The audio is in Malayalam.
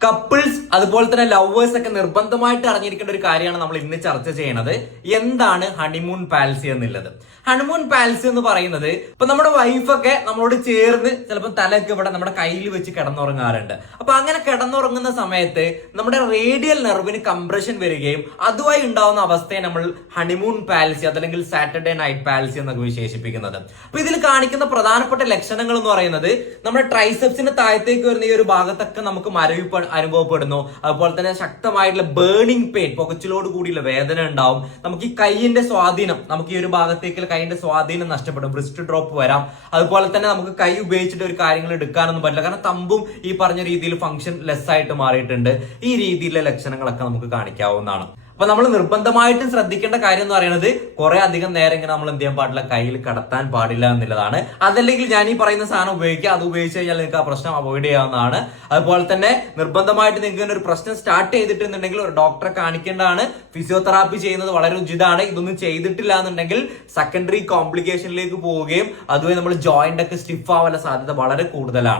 കപ്പിൾസ് അതുപോലെ തന്നെ ലവേഴ്സ് ഒക്കെ നിർബന്ധമായിട്ട് അറിഞ്ഞിരിക്കേണ്ട ഒരു കാര്യമാണ് നമ്മൾ ഇന്ന് ചർച്ച ചെയ്യണത്. എന്താണ് ഹണിമൂൺ പാൽസി എന്നുള്ളത്? ഹണിമൂൺ പാൽസി എന്ന് പറയുന്നത് ഇപ്പൊ നമ്മുടെ വൈഫൊക്കെ നമ്മളോട് ചേർന്ന് ചിലപ്പോൾ തലയൊക്കെ ഇവിടെ നമ്മുടെ കയ്യിൽ വെച്ച് കിടന്നുറങ്ങാറുണ്ട്. അപ്പൊ അങ്ങനെ കിടന്നുറങ്ങുന്ന സമയത്ത് നമ്മുടെ റേഡിയൽ നെർവിന് കംപ്രഷൻ വരികയും അതുമായി ഉണ്ടാവുന്ന അവസ്ഥയെ നമ്മൾ ഹണിമൂൺ പാൽസി അതല്ലെങ്കിൽ സാറ്റർഡേ നൈറ്റ് പാൽസി എന്നൊക്കെ വിശേഷിപ്പിക്കുന്നത്. അപ്പൊ ഇതിൽ കാണിക്കുന്ന പ്രധാനപ്പെട്ട ലക്ഷണങ്ങൾ എന്ന് പറയുന്നത് നമ്മുടെ ട്രൈസെപ്സിന്റെ താഴത്തേക്ക് വരുന്ന ഈ ഒരു ഭാഗത്തൊക്കെ നമുക്ക് മരവിപ്പ് അനുഭവപ്പെടുന്നു. അതുപോലെ തന്നെ ശക്തമായിട്ടുള്ള ബേണിംഗ് പെയിൻ പുകച്ചിലോട് കൂടിയുള്ള വേദന ഉണ്ടാവും. നമുക്ക് ഈ കൈയിന്റെ സ്വാധീനം നമുക്ക് ഈ ഒരു ഭാഗത്തേക്ക് കൈയിന്റെ സ്വാധീനം നഷ്ടപ്പെടും. ബ്രിസ്റ്റ് ഡ്രോപ്പ് വരാം. അതുപോലെ തന്നെ നമുക്ക് കൈ ഉപയോഗിച്ചിട്ട് ഒരു കാര്യങ്ങൾ എടുക്കാനൊന്നും പറ്റില്ല. കാരണം തമ്പും ഈ പറഞ്ഞ രീതിയിൽ ഫംഗ്ഷൻ ലെസ് ആയിട്ട് മാറിയിട്ടുണ്ട്. ഈ രീതിയിലുള്ള ലക്ഷണങ്ങളൊക്കെ നമുക്ക് കാണിക്കാവുന്നതാണ്. അപ്പൊ നമ്മൾ നിർബന്ധമായിട്ടും ശ്രദ്ധിക്കേണ്ട കാര്യം എന്ന് പറയുന്നത് കുറെ അധികം നേരം ഇങ്ങനെ നമ്മൾ എന്ത് ചെയ്യാൻ പാടില്ല കയ്യിൽ കടത്താൻ പാടില്ല എന്നുള്ളതാണ്. അതല്ലെങ്കിൽ ഞാൻ ഈ പറയുന്ന സാധനം ഉപയോഗിക്കുക അത് ഉപയോഗിച്ച് കഴിഞ്ഞാൽ നിങ്ങൾക്ക് ആ പ്രശ്നം അവോയ്ഡ് ചെയ്യാവുന്നതാണ്. അതുപോലെ തന്നെ നിർബന്ധമായിട്ട് നിങ്ങൾക്ക് ഒരു പ്രശ്നം സ്റ്റാർട്ട് ചെയ്തിട്ടുണ്ടെങ്കിൽ ഒരു ഡോക്ടറെ കാണിക്കേണ്ടതാണ് ഫിസിയോതെറാപ്പി ചെയ്യുന്നത് വളരെ ഉചിതമാണ് ഇതൊന്നും ചെയ്തിട്ടില്ല എന്നുണ്ടെങ്കിൽ സെക്കൻഡറി കോംപ്ലിക്കേഷനിലേക്ക് പോവുകയും അതുവഴി നമ്മൾ ജോയിന്റ് ഒക്കെ സ്റ്റിഫ് ആവാനുള്ള സാധ്യത വളരെ കൂടുതലാണ്.